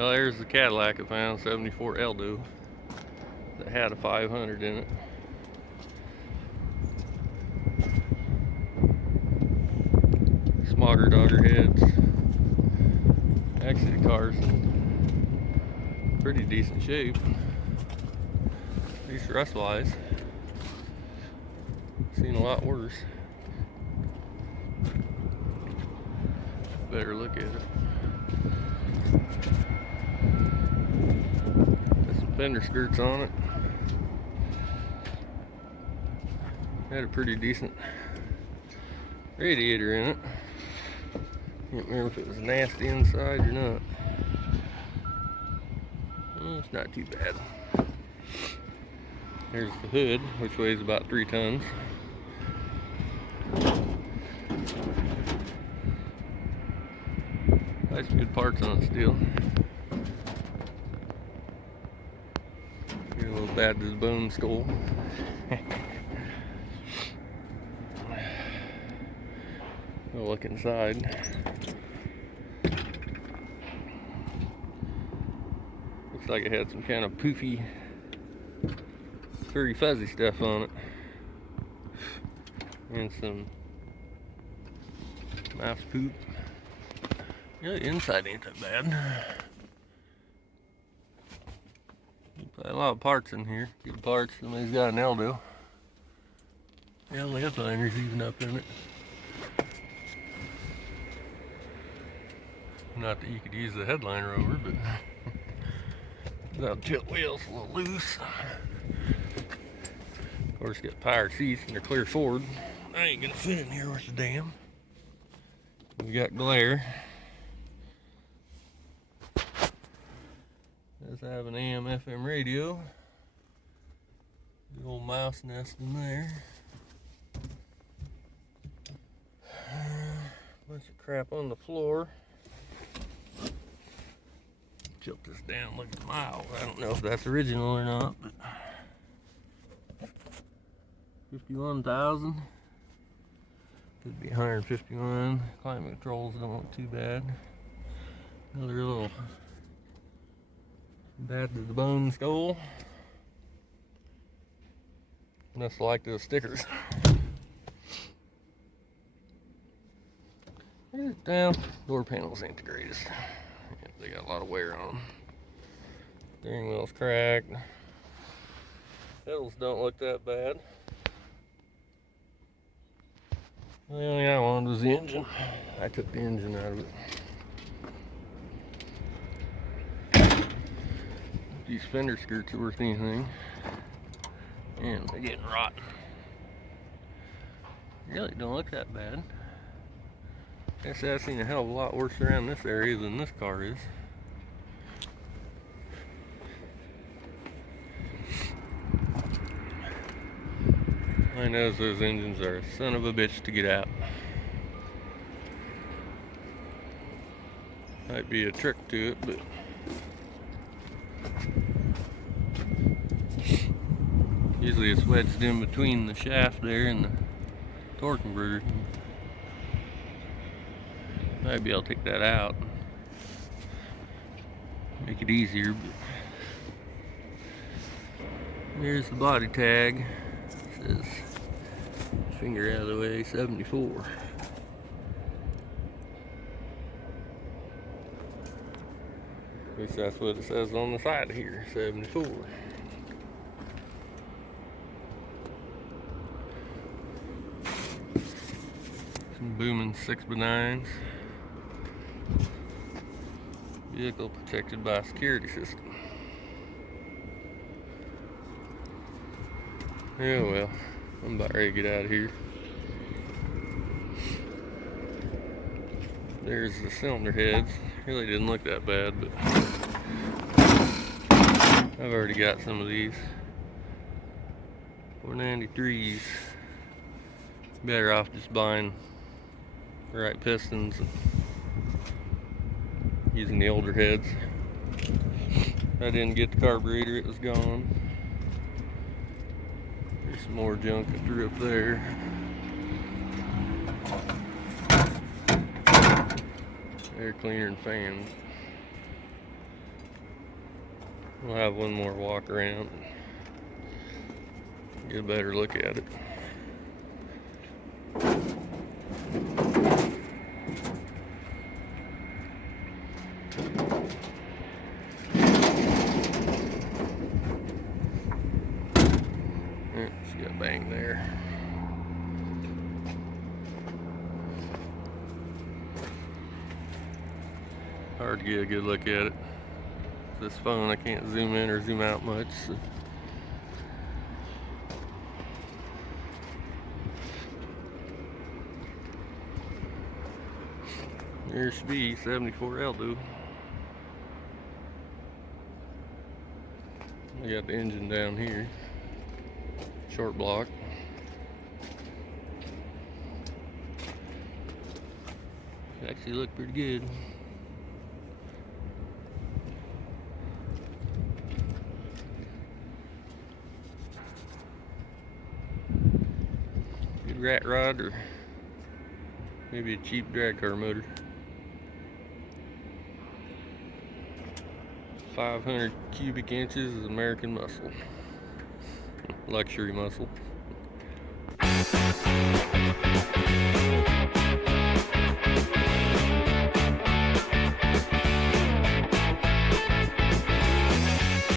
Well, there's the Cadillac I found, 74 Eldo, that had a 500 in it. Smogger dogger heads. Actually, the car's in pretty decent shape, at least rust wise. Seen a lot worse. Better look at it. Got some fender skirts on it. Had a pretty decent radiator in it. Can't remember if it was nasty inside or not. Well, it's not too bad. There's the hood, which weighs about 3 tons. Nice good parts on it still. Here a little bad to the bone skull. We'll look inside. Looks like it had some kind of poofy, furry, fuzzy stuff on it. And some mouse poop. Yeah, the inside ain't that bad. Probably a lot of parts in here. Good parts. Somebody's got an eldo. Yeah, the headliner's even up in it. Not that you could use the headliner over, but that tilt wheel's a little loose. Of course, got power seats and they're clear forward. I ain't gonna fit in here worth a damn. We got glare. Does have an AM FM radio. Good old mouse nest in there. Bunch of crap on the floor. Tilt this down, look at the miles. I don't know if that's original or not, but 51,000. Could be 151. Climate controls don't look too bad. Another little bad to the bone skull. Must like those stickers. Here's down. Door panels ain't the greatest. Yeah, they got a lot of wear on them. Steering wheel's cracked. Pedals don't look that bad. The only thing I wanted was the engine. I took the engine out of it. These fender skirts are worth anything. And they're getting rotten. Really don't look that bad. Guess I've seen a hell of a lot worse around this area than this car is. I know those engines are a son of a bitch to get out. Might be a trick to it, but usually it's wedged in between the shaft there and the torque converter. Maybe I'll take that out, make it easier. But here's the body tag. It says, finger out of the way, 74. At least that's what it says on the side here, 74. Some booming 6x9s. Vehicle protected by a security system. Yeah, well, I'm about ready to get out of here. There's the cylinder heads. Really didn't look that bad, but I've already got some of these. 493s. Better off just buying the right pistons and using the older heads. I didn't get the carburetor, it was gone. There's some more junk I threw up there. Air cleaner and fans. We'll have one more walk around, get a better look at it. She got banged there. Hard to get a good look at it. This phone, I can't zoom in or zoom out much. So. There should be 74 eldo. We got the engine down here. Short block. Actually look pretty good. Good rat rod, or maybe a cheap drag car motor. 500 cubic inches is American muscle. Luxury muscle.